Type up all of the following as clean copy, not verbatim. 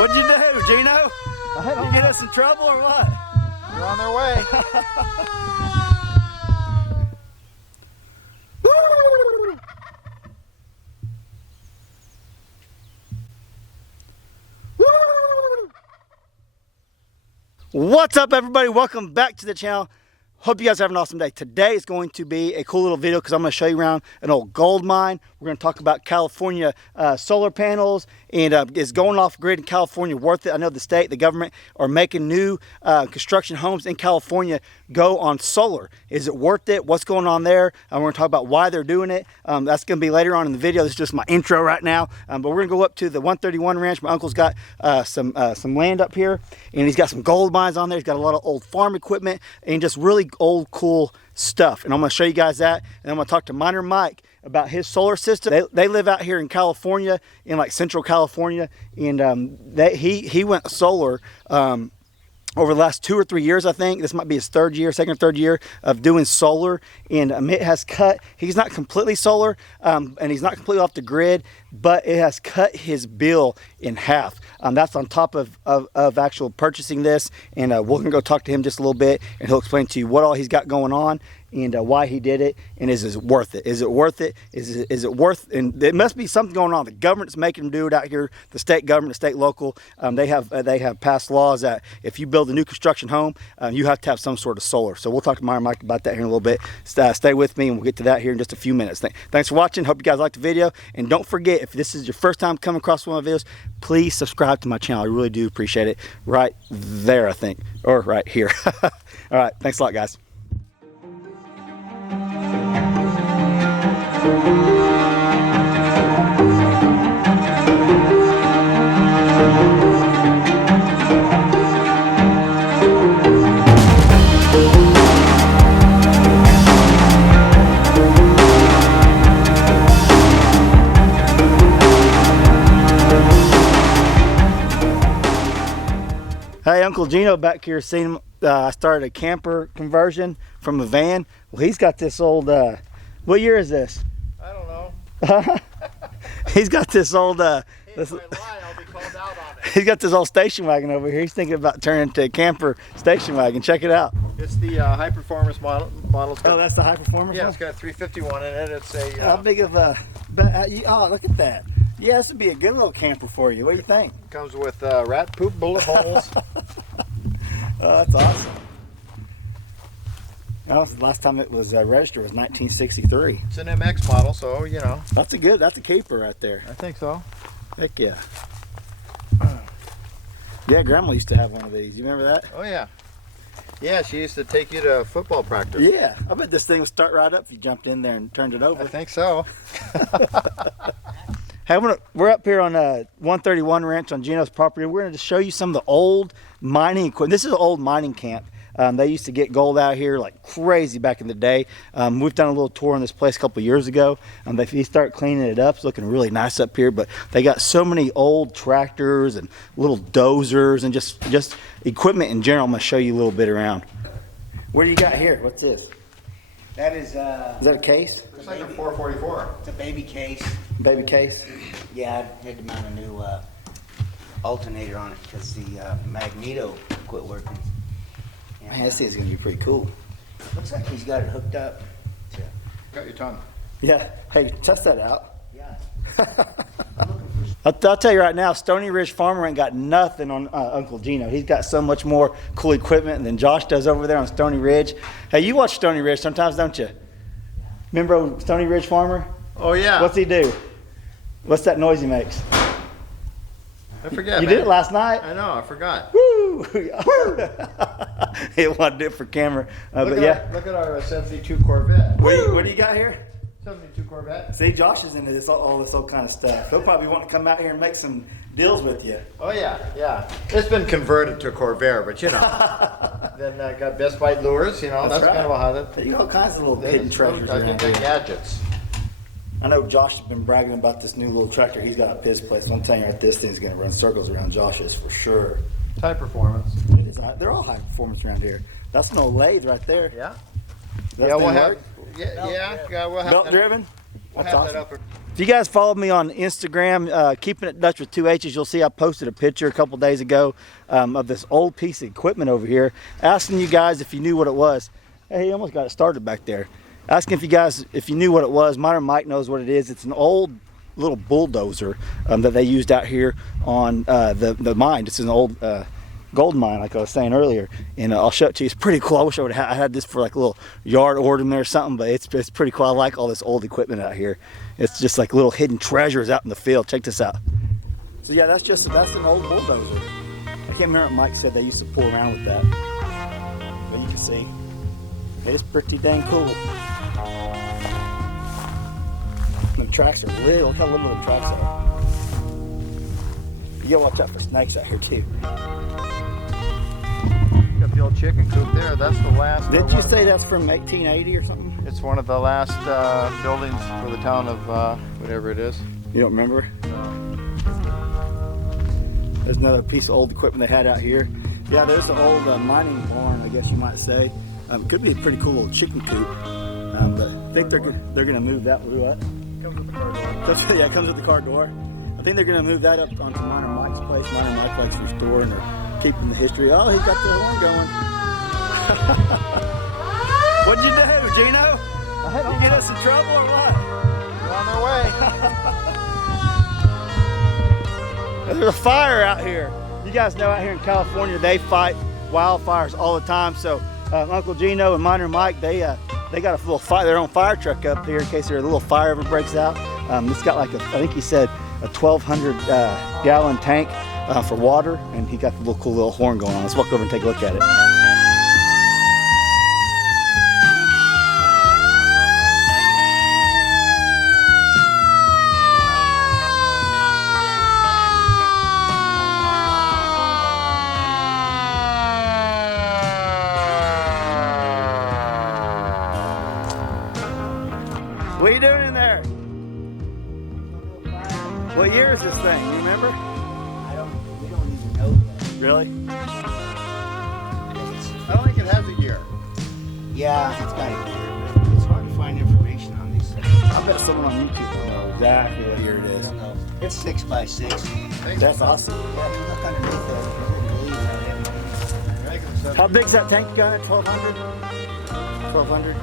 What'd you do, Gino? You get us in trouble or what? They're on their way. What's up, everybody? Welcome back to the channel. Hope you guys have an awesome day. Today is going to be a cool little video because I'm going to show you around an old gold mine. We're going to talk about California solar panels and is going off grid in California worth it? I know the state, the government are making new construction homes in California go on solar. Is it worth it? What's going on there? We're going to talk about why they're doing it. That's going to be later on in the video. This is just my intro right now. But we're going to go up to the 131 ranch. My uncle's got some land up here, and he's got some gold mines on there. He's got a lot of old farm equipment and just really old cool stuff, and I'm going to show you guys that, and I'm going to talk to Miner Mike about his solar system. They live out here in California, in like central California, and he went solar over the last 2 or 3 years. I think this might be his second or third year of doing solar, and it has cut, he's not completely solar, and he's not completely off the grid, but it has cut his bill in half. That's on top of actual purchasing this, and we're gonna go talk to him just a little bit, and he'll explain to you what all he's got going on, and why he did it, and is it worth it? Is it worth it? Is it worth? And there must be something going on. The government's making them do it out here. The state government, the state local, they have passed laws that if you build a new construction home, you have to have some sort of solar. So we'll talk to Miner Mike about that here in a little bit. Stay with me, and we'll get to that here in just a few minutes. Thanks for watching. Hope you guys liked the video, and don't forget, if this is your first time coming across one of my videos, please subscribe to my channel. I really do appreciate it. Right there, I think, or right here. All right, thanks a lot, guys. Hey, Uncle Gino back here. Seen him. I started a camper conversion from a van. Well, he's got this old. What year is this? I don't know. He's got this old. Hey, if I lie, I'll be called out on it. He's got this old station wagon over here. He's thinking about turning into a camper station wagon. Check it out. It's the high performance model. Oh, that's the high performance. Yeah, one? It's got 351 in it. It's a. How big of a? Oh, look at that. Yeah, this would be a good little camper for you. What do you think? Comes with rat poop bullet holes. Oh, that's awesome. Oh, the last time it was registered was 1963. It's an MX model, so you know. That's a keeper right there. I think so. Heck yeah. Yeah, Grandma used to have one of these. You remember that? Oh yeah. Yeah, she used to take you to football practice. Yeah, I bet this thing would start right up if you jumped in there and turned it over. I think so. Hey, we're up here on 131 Ranch on Gino's property. We're going to show you some of the old mining equipment. This is an old mining camp. They used to get gold out here like crazy back in the day. We've done a little tour on this place a couple years ago. They start cleaning it up. It's looking really nice up here. But they got so many old tractors and little dozers and just equipment in general. I'm going to show you a little bit around. What do you got here? What's this? That is that a case? It's like a 444. it's a baby case. Baby case? Yeah, I had to mount a new alternator on it because the magneto quit working. And, Man, this thing's going to be pretty cool. looks like he's got it hooked up. Got your tongue. Yeah. Hey, test that out. Yeah. I'll tell you right now, Stony Ridge Farmer ain't got nothing on Uncle Gino. He's got so much more cool equipment than Josh does over there on Stony Ridge. Hey, you watch Stony Ridge sometimes, don't you? Remember old Stony Ridge Farmer? Oh yeah. What's he do? What's that noise he makes? I forget. You man. did it last night? I know. I forgot. Woo! He wanted to do it for camera. But yeah. Look at our 72 Corvette. What do you got here? 72 Corvette. See, Josh is into all this old kind of stuff. He'll probably want to come out here and make some deals with you. Oh yeah, yeah. It's been converted to a Corvair, but you know. Then got Best Buy lures, you know. That's right. kind of how that. You got all kinds of little hidden treasures around the here. gadgets. I know Josh has been bragging about this new little tractor he's got at his place. I'm telling you, right, this thing's going to run circles around Josh's for sure. High performance. It is, they're all high performance around here. That's an old lathe right there. Yeah. That Yeah, thing we'll have. work? Yeah, we'll have. Belt driven? We'll That's have awesome. that up. If you guys follow me on Instagram, Keeping It Dutch with 2 H's, you'll see I posted a picture a couple days ago of this old piece of equipment over here, asking you guys if you knew what it was. Hey, he almost got it started back there. Asking if you guys, if you knew what it was. Miner Mike knows what it is. It's an old little bulldozer that they used out here on the mine. It's an old gold mine, like I was saying earlier, and I'll show it to you. It's pretty cool. I wish I had this for like a little yard ornament or something, but it's pretty cool. I like all this old equipment out here. It's just like little hidden treasures out in the field. Check this out. So yeah, that's an old bulldozer. I can't remember what Mike said they used to pull around with that, but you can see it's pretty dang cool. The tracks are little. Look how little the tracks are. You gotta watch out for snakes out here too. Got the old chicken coop there. That's the last. Didn't you say that's from 1880 or something? It's one of the last buildings for the town of whatever it is. You don't remember? There's another piece of old equipment they had out here. Yeah, there's an old mining barn, I guess you might say. Could be a pretty cool little chicken coop. But I think they're gonna move that. What? Comes with the car door. Yeah, it comes with the car door. I think they're gonna move that up onto Miner Mike's place. Miner Mike likes restoring or keeping the history. Oh, he got the horn going. What'd you do, Gino? You get us in trouble or what? We're on our way. There's a fire out here. You guys know out here in California they fight wildfires all the time. So Uncle Gino and Miner Mike, they got a little their own fire truck up here in case there's a little fire ever breaks out. It's got like I think he said a 1,200 gallon tank for water, and he got the little cool little horn going on. Let's walk over and take a look at it. What are you doing in there? What year is this thing? You remember? We don't even know that. Really? I don't think it has a year. Yeah, it's got a year, but it's hard to find information on these things. I bet someone on YouTube will know exactly what year it I is. don't know. It's 6 by 6. That's awesome. Yeah, if you look underneath it, you wouldn't believe how heavy. How big's that tank you got at 1,200? 1,200?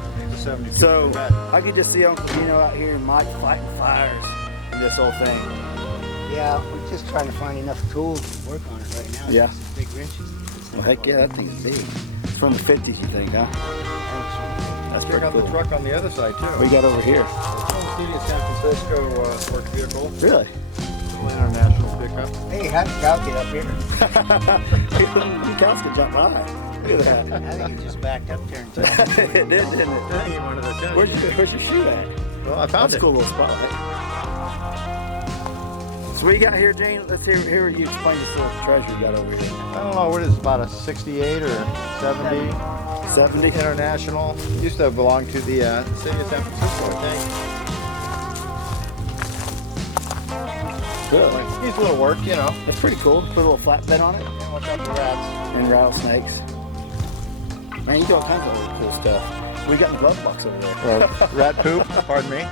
So I could just see Uncle Gino out here and Mike fighting fires in this whole thing. Yeah, we're just trying to find enough tools to work on it right now. Yeah. Some big wrenches. Well, heck yeah, that thing's big. It's from the 50s, you think, huh? That's Check pretty out the cool. truck on the other side too. What you got over here? San Francisco work vehicle. Really? International pickup. Hey, how did Cal get up here? You cows can jump high. Look at that. I think it just backed up there and It did, didn't it? I ain't one of those. Where's your shoe at? Well, I found That's a it. cool little spotlight. So what you got here, Gene? Let's hear you explain this little treasure you got over here. I don't know what it is, about a 68 or 70. 70? International. Used to belong to the city of San Francisco, I think. Good. Needs a little work, you know. That's pretty cool. Put a little flatbed on it. And watch out for rats. And rattlesnakes. Man, you do all kinds of really cool stuff. We got in the glove box over there. Rat poop, pardon me.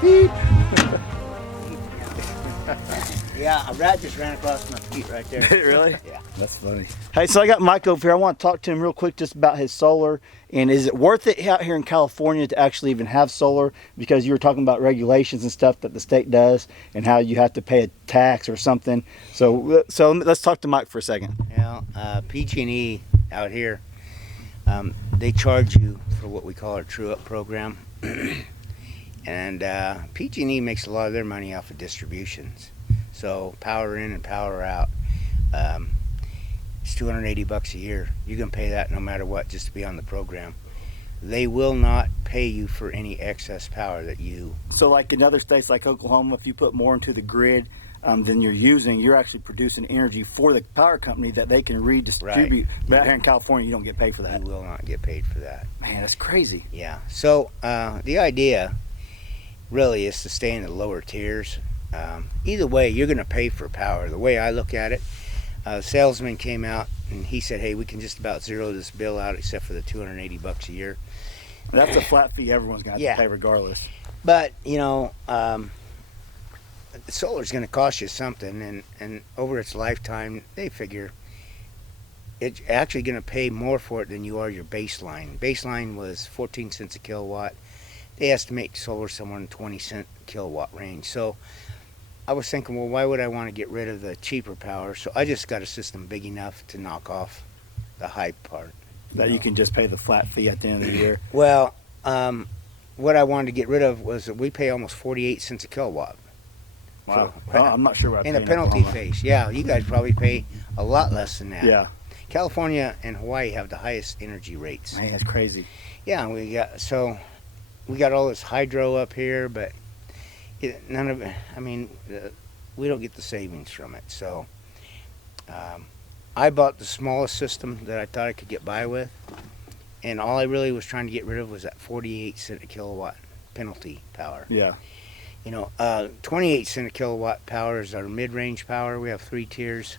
Beep. Yeah, a rat just ran across my feet right there. Really? Yeah. That's funny. Hey, so I got Mike over here. I want to talk to him real quick just about his solar. And is it worth it out here in California to actually even have solar? Because you were talking about regulations and stuff that the state does and how you have to pay a tax or something. So let's talk to Mike for a second. Well, PG&E out here, they charge you for what we call our true-up program. And PG&E makes a lot of their money off of distributions. So power in and power out. It's $280 a year. You can pay that no matter what just to be on the program. They will not pay you for any excess power that you... So like in other states like Oklahoma, if you put more into the grid than you're using, you're actually producing energy for the power company that they can redistribute. Right. But out here in California, you don't get paid for that. You will not get paid for that. Man, that's crazy. Yeah. So the idea really is to stay in the lower tiers. Either way, you're going to pay for power. The way I look at it, a salesman came out and he said, hey, we can just about zero this bill out except for the $280 a year. That's a flat fee everyone's going to have to pay regardless. But solar's going to cost you something, and over its lifetime, they figure it's actually going to pay more for it than you are your baseline. Baseline was 14 cents a kilowatt. They estimate solar somewhere in the 20-cent kilowatt range. So I was thinking, well, why would I want to get rid of the cheaper power? So I just got a system big enough to knock off the high part. That you can just pay the flat fee at the end of the year. Well, what I wanted to get rid of was that we pay almost 48 cents a kilowatt. Wow. Well, I'm not sure what I in pay a penalty Oklahoma. phase. Yeah, you guys probably pay a lot less than that. Yeah. California and Hawaii have the highest energy rates. Man, that's crazy. Yeah, we got all this hydro up here, but none of it. I mean, we don't get the savings from it. So I bought the smallest system that I thought I could get by with, and all I really was trying to get rid of was that 48 cent a kilowatt penalty power. Yeah. 28 cent a kilowatt power is our mid-range power. We have 3 tiers.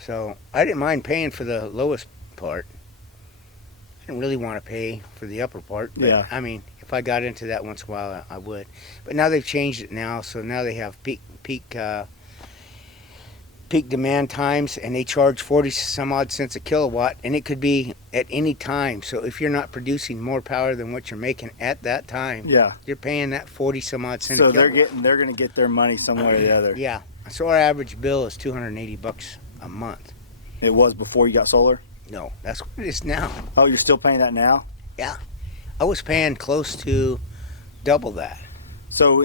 So I didn't mind paying for the lowest part. I didn't really want to pay for the upper part. But, Yeah. I mean, if I got into that once in a while, I would. But now they've changed it now. So now they have peak demand times, and they charge 40 some odd cents a kilowatt, and it could be at any time. So if you're not producing more power than what you're making at that time, Yeah. you're paying that 40 some odd cents So a kilowatt. they're going to get their money some way or the other. Yeah. So our average bill is $280 a month. It was before you got solar? No, that's what it is now. Oh, you're still paying that now? Yeah. I was paying close to double that. So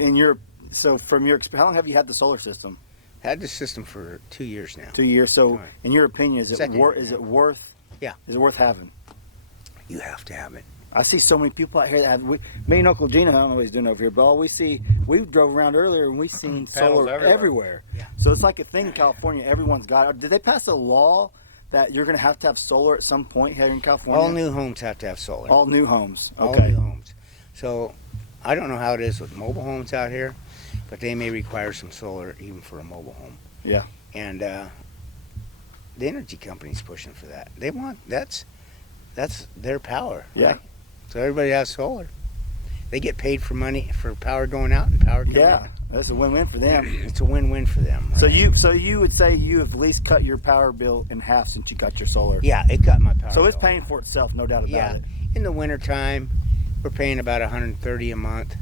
from your how long have you had the solar system? Had the system for 2 years now. 2 years. So Right. in your opinion, is Second it year is now. it worth? Yeah. Is it worth having? You have to have it. I see so many people out here that have. Me and Uncle Gino, I don't know what he's doing over here, but all we see, we drove around earlier and we seen Panels solar everywhere. everywhere. Yeah. So it's like a thing in California. Everyone's got it. Did they pass a law that you're going to have solar at some point here in California? All new homes have to have solar. All new homes. All Okay. new homes. So I don't know how it is with mobile homes out here, but they may require some solar even for a mobile home. Yeah. And the energy company's pushing for that. They want that's their power. Yeah. Right? So everybody has solar. They get paid for money for power going out and power coming Yeah. in. That's a win-win for them. It's a win-win for them. So right? you would say you have at least cut your power bill in half since you got your solar. Yeah, it cut my power. So it's bill. paying for itself, no doubt about Yeah. it. In the wintertime, we're paying about $130 a month.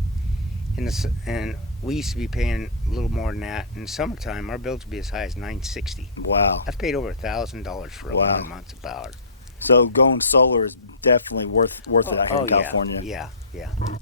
And we used to be paying a little more than that. In the summertime, our bills would be as high as $960. Wow. I've paid over $1,000 for Wow. 1 month of power. So going solar is definitely worth it out here in California. Yeah.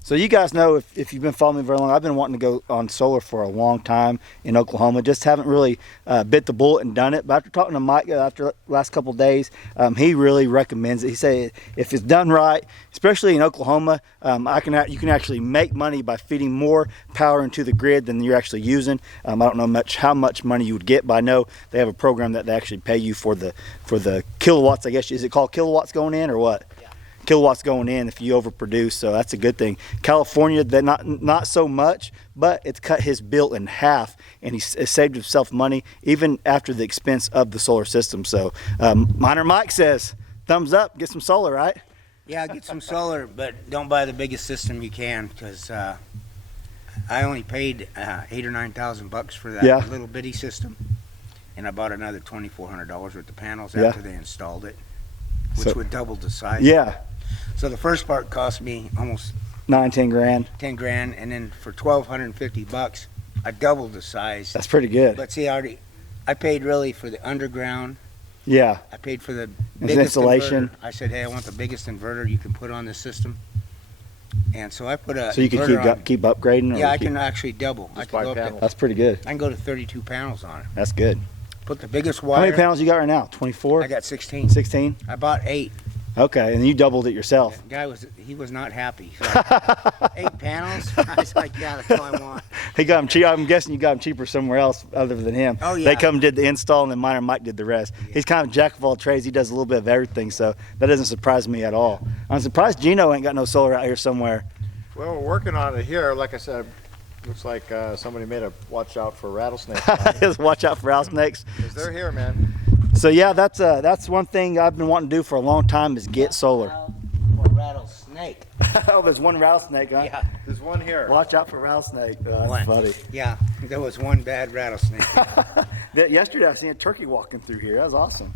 So you guys know, if you've been following me very long, I've been wanting to go on solar for a long time in Oklahoma. Just haven't really bit the bullet and done it. But after talking to Mike after the last couple of days, he really recommends it. He said if it's done right, especially in Oklahoma, you can actually make money by feeding more power into the grid than you're actually using. I don't know how much money you would get, but I know they have a program that they actually pay you for the kilowatts. I guess, is it called kilowatts going in or what? Kilowatts going in if you overproduce, so that's a good thing. California, that not so much, but it's cut his bill in half, and he saved himself money even after the expense of the solar system. So Miner Mike says, thumbs up, get some solar, right? Yeah, get some solar, but don't buy the biggest system you can, because I only paid $8,000 or $9,000 for that Yeah. little bitty system, and I bought another $2,400 worth of panels Yeah. after they installed it, which So- would double the size. Yeah, So the first part cost me almost 9-10 grand. 10 grand, and then for $1,250, I doubled the size. That's pretty good. But see, I paid really for the underground. Yeah, I paid for the It's biggest installation. inverter. I said, hey, I want the biggest inverter you can put on this system. And so I put a so you can inverter on. keep upgrading. Or Yeah, I keep- can actually double. I Just can buy go up to, panels. That's pretty good. I can go to 32 panels on it. That's good. Put the biggest How wire. many panels you got right now? 24? I got 16. 16? I bought 8. Okay, and you doubled it yourself. The guy was not happy. He's like, 8 panels? I was like, yeah, that's all I want. He got them cheap. I'm guessing you got them cheaper somewhere else other than him. Oh, yeah. They come and did the install, and then Miner Mike did the rest. Yeah. He's kind of jack of all trades. He does a little bit of everything, so that doesn't surprise me at all. I'm surprised Gino ain't got no solar out here somewhere. Well, we're working on it here. Like I said, looks like somebody made a watch out for rattlesnakes. Just watch out for rattlesnakes. 'Cause they're here, man. So yeah, that's one thing I've been wanting to do for a long time is get solar. Or rattlesnake. snake. Oh, there's one rattlesnake, huh? Yeah. There's one here. Watch out for rattlesnake. Oh, that's One. funny. Yeah, there was one bad rattlesnake. Yesterday I seen a turkey walking through here. That was awesome.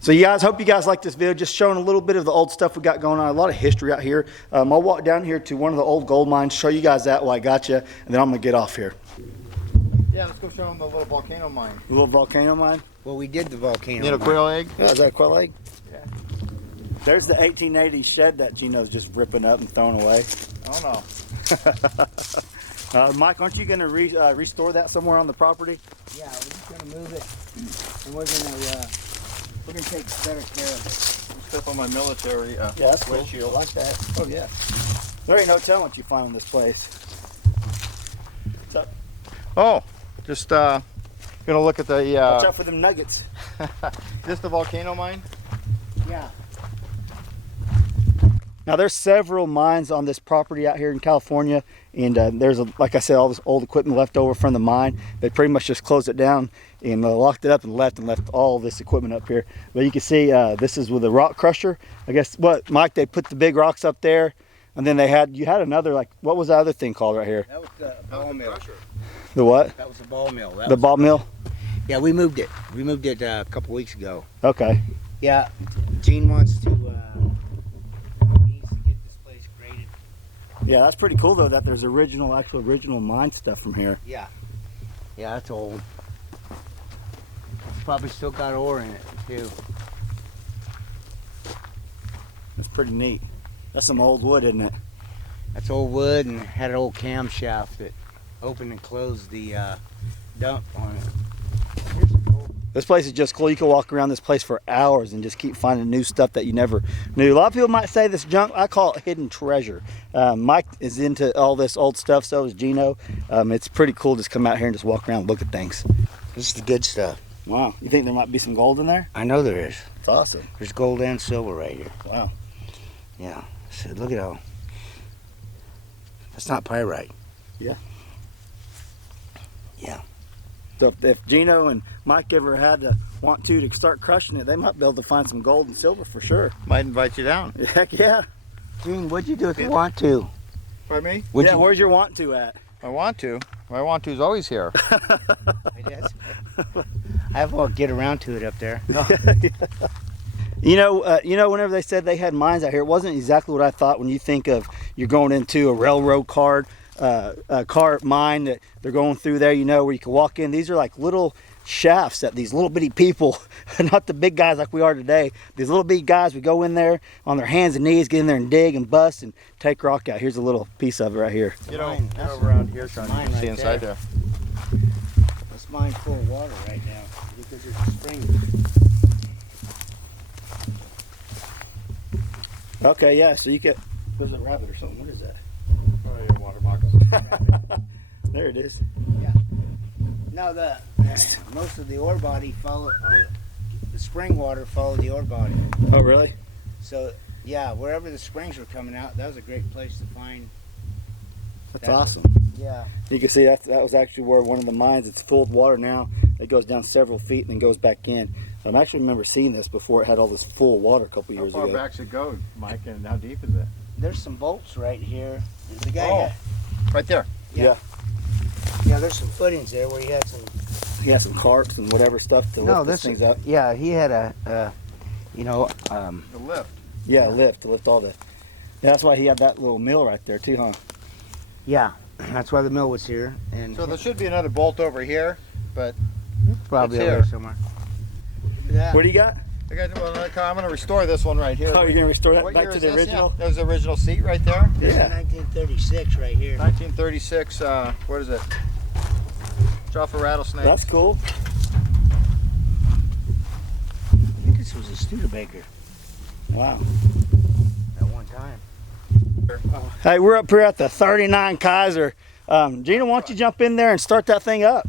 So you guys, hope you guys like this video. Just showing a little bit of the old stuff we got going on. A lot of history out here. I'll walk down here to one of the old gold mines, show you guys that while I got you, and then I'm gonna get off here. Yeah, let's go show them the little volcano mine. A little volcano mine. Well, we did the volcano. Need a mine. quail egg? Yeah, is that a quail egg? Yeah. There's the 1880 shed that Gino's just ripping up and throwing away. Oh no. Mike, aren't you gonna restore that somewhere on the property? Yeah, we're just gonna move it, and we're gonna take better care of it. Step on my military That's cool. windshield. I like that. Oh yeah. There ain't no telling what you find on this place. What's up? Oh, just gonna look at the Watch out for them nuggets. this the volcano mine? Yeah. Now there's several mines on this property out here in California, and there's, like I said, all this old equipment left over from the mine. They pretty much just closed it down and locked it up and left all this equipment up here. But you can see this is with a rock crusher. I guess, what, Mike, they put the big rocks up there, and then you had another, like, what was the other thing called right here? That was the ball mill. The what? That was the ball mill. The ball mill? Yeah, we moved it. We moved it a couple weeks ago. Okay. Yeah, Gene wants to. He needs to get this place graded. Yeah, that's pretty cool though that there's actual original mine stuff from here. Yeah. Yeah, that's old. It's probably still got ore in it too. That's pretty neat. That's some old wood, isn't it? That's old wood and had an old camshaft that opened and closed the dump on it. Here's some gold. This place is just cool. You can walk around this place for hours and just keep finding new stuff that you never knew. A lot of people might say this junk, I call it hidden treasure. Mike is into all this old stuff, so is Gino. It's pretty cool to just come out here and just walk around and look at things. This is the good stuff. Wow, you think there might be some gold in there? I know there is. It's awesome. There's gold and silver right here. Wow. Yeah. So look at all. That's not pyrite. Yeah. Yeah. So if Gino and Mike ever had to want to start crushing it, they might be able to find some gold and silver for sure. Might invite you down. Heck yeah. Gene, what'd you do if you want to? Pardon me? Would yeah, you? where's your want to at? I want to. My want to is always here. I guess. I have to get around to it up there. You know, whenever they said they had mines out here, it wasn't exactly what I thought when you think of you're going into a railroad car mine that they're going through there, you know, where you can walk in. These are like little shafts that these little bitty people, not the big guys like we are today, these little bitty guys would go in there on their hands and knees, get in there and dig and bust and take rock out. Here's a little piece of it right here. You know, Mine. get That's over around here, Sean. You mine can see right inside there. there. This mine's full of water right now because there's a spring. Okay, yeah, so you get, there's a rabbit or something. What is that? Oh, yeah, water box. There it is. No, most of the ore body follow the spring water followed the ore body. Oh, really? So yeah, wherever the springs were coming out, that was a great place to find. That's That- awesome. Yeah. You can see that was actually where one of the mines, it's full of water now. It goes down several feet and then goes back in. I actually remember seeing this before it had all this full water a couple How years far ago. back's it go, Mike, and how deep is it? There's some bolts right here. The guy Oh. Right there. yeah, there's some footings there where he had some. He had some carts and whatever stuff to lift these things up. Yeah, he had a The lift. Yeah, lift to lift all the. Yeah, that's why he had that little mill right there too, huh? yeah, that's why the mill was here, and So there should be another bolt over here, but probably it's over here. there somewhere. Yeah. What do you got? I got, well, I'm going to restore this one right here. Oh, you're gonna restore that What back year to is the this? original? Yeah, there's the original seat right there. This Yeah. is 1936 right here. 1936, what is it? Jaw for rattlesnakes. That's cool. I think this was a Studebaker Wow. at one time. Hey, we're up here at the 39 Kaiser. Gina, why don't you jump in there and start that thing up?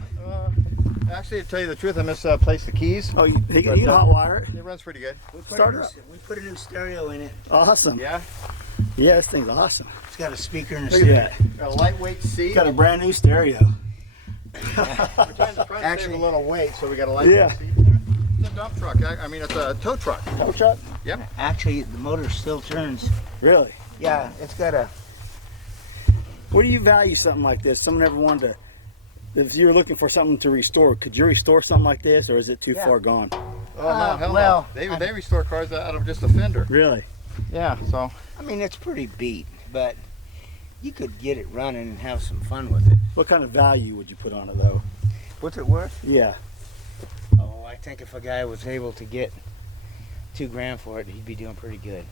Actually, to tell you the truth, I misplaced the keys. Oh, you But, can hot wire it. It runs pretty good. Start it up. We put a new stereo in it. Awesome. Yeah. Yeah, this thing's awesome. It's got a speaker and a Look at stereo. that. Got a lightweight seat. Got a brand new stereo. We're trying to save Actually- a little weight, so we got a lightweight Yeah. seat. It's a dump truck. I mean, it's a tow truck. Tow truck? Yep. Actually, the motor still turns. Really? Yeah, it's got a. What do you value something like this? Someone ever wanted to, if you were looking for something to restore, could you restore something like this, or is it too far gone? Oh no, hell well, no. They restore cars out of just a fender. Really? Yeah, so. I mean, it's pretty beat, but you could get it running and have some fun with it. What kind of value would you put on it, though? What's it worth? Yeah. Oh, I think if a guy was able to get $2,000 for it, he'd be doing pretty good.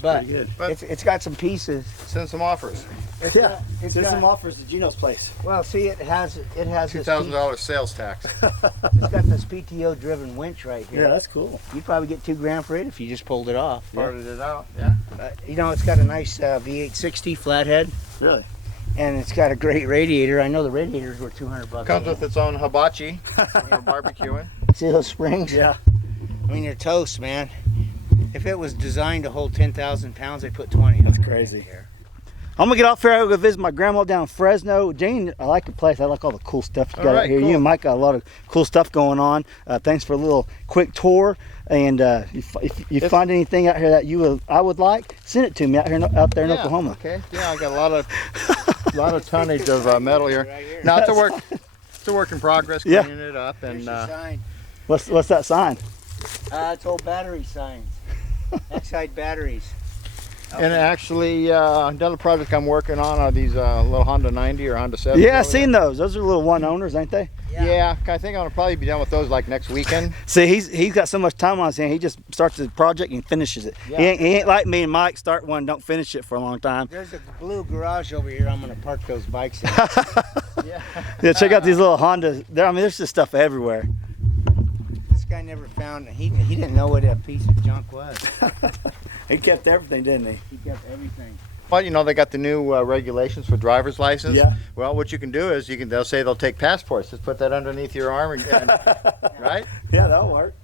But Pretty good. But it's got some pieces. send some offers. It's Yeah. got- it's Send got- some offers to Gino's place. Well, see, it has this $2,000 sales tax. It's got this PTO driven winch right here. Yeah, that's cool. You'd probably get $2,000 for it if you just pulled it off. Parted it out. Yeah. You know, it's got a nice V860 flathead, Really? and it's got a great radiator. I know the radiators were $200. Comes with its own hibachi for barbecuing. See those springs? Yeah. I mean, they're toast, man. If it was designed to hold 10,000 pounds, they put 20. That's crazy. I'm gonna get off here. I'll go visit my grandma down in Fresno. Jane, I like your place. I like all the cool stuff you got out Alright, here. cool. You and Mike got a lot of cool stuff going on. Thanks for a little quick tour. And if you find anything out here that I would like, send it to me out there in Oklahoma. Okay. Yeah, I got a lot of tonnage of metal here. Right here. Now it's a work. It's a work in progress. Yeah. Cleaning it up There's and. your sign. What's that sign? It's old battery signs. Backside batteries. And actually, another project I'm working on are these little Honda 90 or Honda 70. Yeah, I've seen those. Those are little one owners, ain't they? Yeah, I think I'm gonna probably be done with those like next weekend. See, he's got so much time on his hand. He just starts the project and finishes it. Yeah. He ain't like me and Mike. Start one, don't finish it for a long time. There's a blue garage over here. I'm going to park those bikes in. Yeah. Yeah, check out these little Hondas. I mean, there's just stuff everywhere. This guy never found. He didn't know what a piece of junk was. He kept everything, didn't he? He kept everything. Well, you know they got the new regulations for driver's license. Yeah. Well, what you can do is they'll say they'll take passports. Just put that underneath your arm, and right? Yeah, that'll work.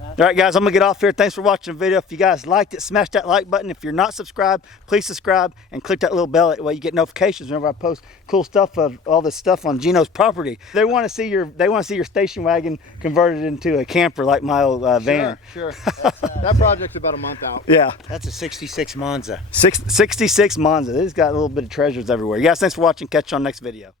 All right, guys, I'm gonna get off here. Thanks for watching the video. If you guys liked it, smash that like button. If you're not subscribed, please subscribe and click that little bell. That way you get notifications whenever I post cool stuff of all this stuff on Gino's property. They want to see your station wagon converted into a camper like my old van. Sure. That project's about a month out. Yeah, That's a 66 Monza. 66 Monza. It's got a little bit of treasures everywhere. You guys, thanks for watching. Catch you on the next video.